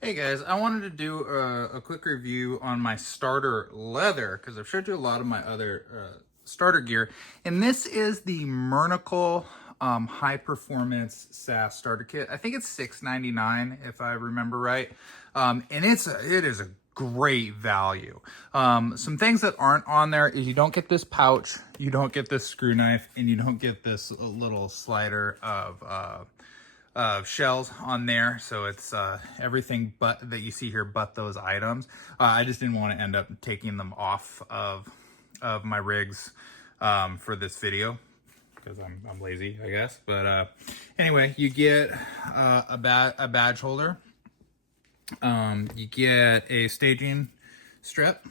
Hey guys, I wanted to do a quick review on my starter leather because I've showed you a lot of my other starter gear, and this is the Mernickle High Performance SAS Starter Kit. I think it's $6.99 if I remember right, and it is a great value. Some things that aren't on there is you don't get this pouch, you don't get this screw knife, and you don't get this little slider of shells on there, so it's everything but that you see here but those items. I just didn't want to end up taking them off of my rigs for this video because I'm lazy, I guess. But anyway, you get a badge holder. You get a staging strip.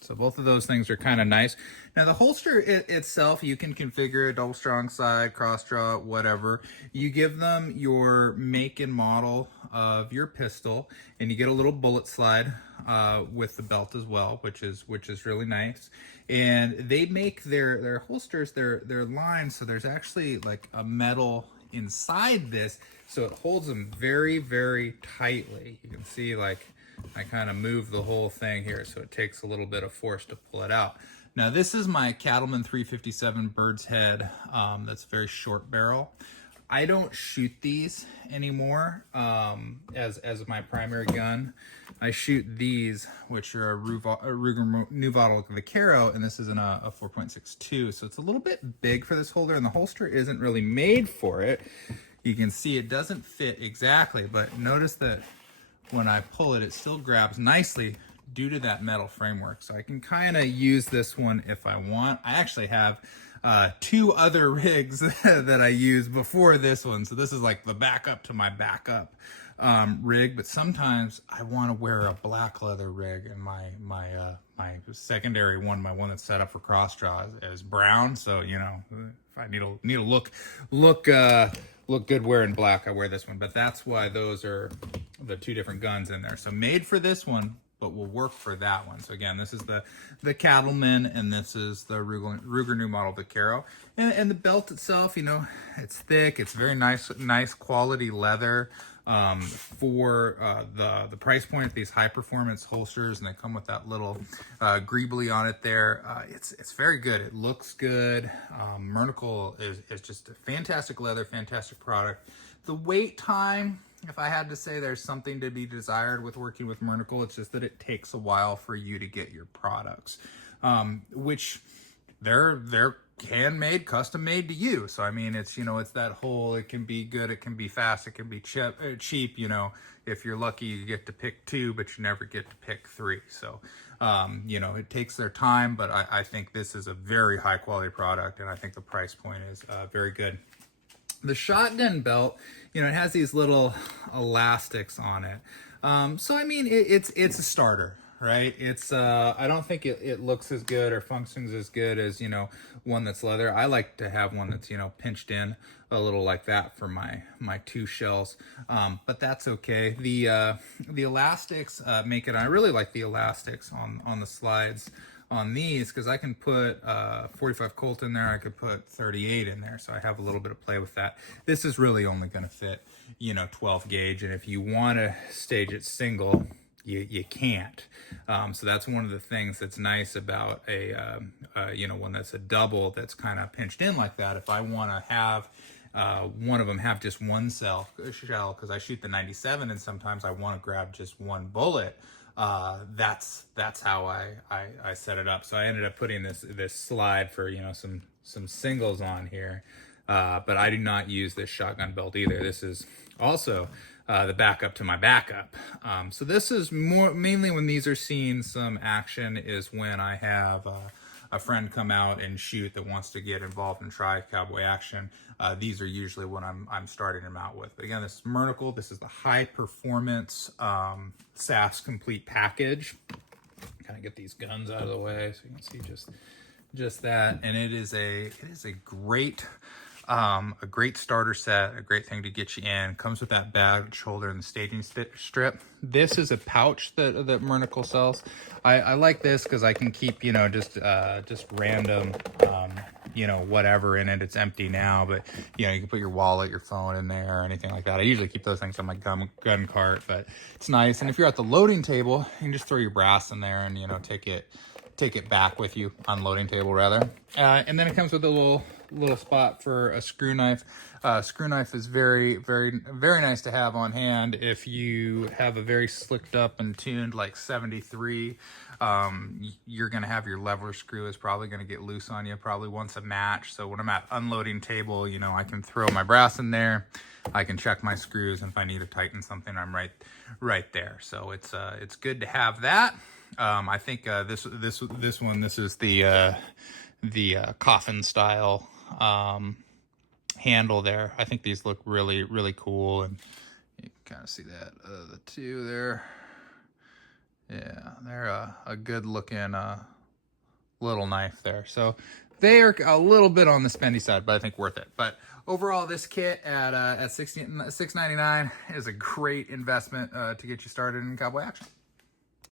So both of those things are kind of nice. Now the holster itself, you can configure a double strong side, cross draw, whatever. You give them your make and model of your pistol, and you get a little bullet slide with the belt as well, which is really nice. And they make their holsters, their lines, so there's actually like a metal inside this, so it holds them very, very tightly. You can see like I kind of move the whole thing here, so it takes a little bit of force to pull it out. Now this is my Cattleman 357 Bird's Head. That's a very short barrel. I don't shoot these anymore as my primary gun. I shoot these, which are a Ruger Nuvoto Vaquero, and this is in a 4.62, so it's a little bit big for this holder, and the holster isn't really made for it. You can see it doesn't fit exactly, but notice that when I pull it, it still grabs nicely due to that metal framework. So I can kind of use this one if I want. I actually have two other rigs that I use before this one. So this is like the backup to my backup rig. But sometimes I want to wear a black leather rig, and my secondary one, my one that's set up for cross draw, is brown. So you know, if I need to look good wearing black, I wear this one. But that's why those are the two different guns in there. So made for this one, but will work for that one. So again, this is the Cattleman, and this is the Ruger Nuvoto Vaquero. And the belt itself, you know, it's thick. It's very nice quality leather for the price point of these high performance holsters, and they come with that little greebly on it there. It's very good. It looks good. Mernickle is just a fantastic leather, fantastic product. The wait time, if I had to say there's something to be desired with working with Mernickle, it's just that it takes a while for you to get your products, which they're handmade, custom made to you. So I mean, it's, you know, it's that whole, it can be good, it can be fast, it can be cheap, you know. If you're lucky, you get to pick two, but you never get to pick three. So you know, it takes their time, but I think this is a very high quality product, and I think the price point is very good. The shotgun belt, you know, it has these little elastics on it. So I mean, it's a starter, right? It's I don't think it looks as good or functions as good as, you know, one that's leather. I like to have one that's, you know, pinched in a little like that for my two shells, but that's okay. The elastics make it. I really like the elastics on the slides on these, because I can put 45 Colt in there, I could put 38 in there, so I have a little bit of play with that. This is really only going to fit, you know, 12 gauge, and if you want to stage it single, you can't. So that's one of the things that's nice about a you know, one that's a double that's kind of pinched in like that. If I want to have one of them have just one shell, because I shoot the 97, and sometimes I want to grab just one bullet. That's how I set it up. So I ended up putting this slide for, you know, some singles on here, but I do not use this shotgun belt either. This is also the backup to my backup. So this is mainly when these are seeing some action, is when I have a friend come out and shoot that wants to get involved and try cowboy action. These are usually what I'm starting them out with. But again, this is Mernickle. This is the high performance SAS complete package. Kind of get these guns out of the way so you can see just that. And it is a great starter set, a great thing to get you in. Comes with that badge holder and the staging strip. This is a pouch that Mernickle sells. I like this because I can keep, you know, just random you know, whatever in it. It's empty now, but you know, you can put your wallet, your phone in there or anything like that. I usually keep those things on my gun cart, but it's nice. And if you're at the loading table, you can just throw your brass in there and, you know, take it back with you, on loading table rather. And then it comes with a little spot for a screw knife. Screw knife is very, very, very nice to have on hand if you have a very slicked up and tuned like 73. You're gonna have your lever screw is probably gonna get loose on you probably once a match. So when I'm at unloading table, you know, I can throw my brass in there, I can check my screws, and if I need to tighten something, I'm right there. So it's good to have that. I think this is the coffin style handle there. I think these look really, really cool, and you can kind of see that the two there. Yeah, they're a good looking little knife there. So they are a little bit on the spendy side, but I think worth it. But overall, this kit at $6.99 is a great investment to get you started in cowboy action.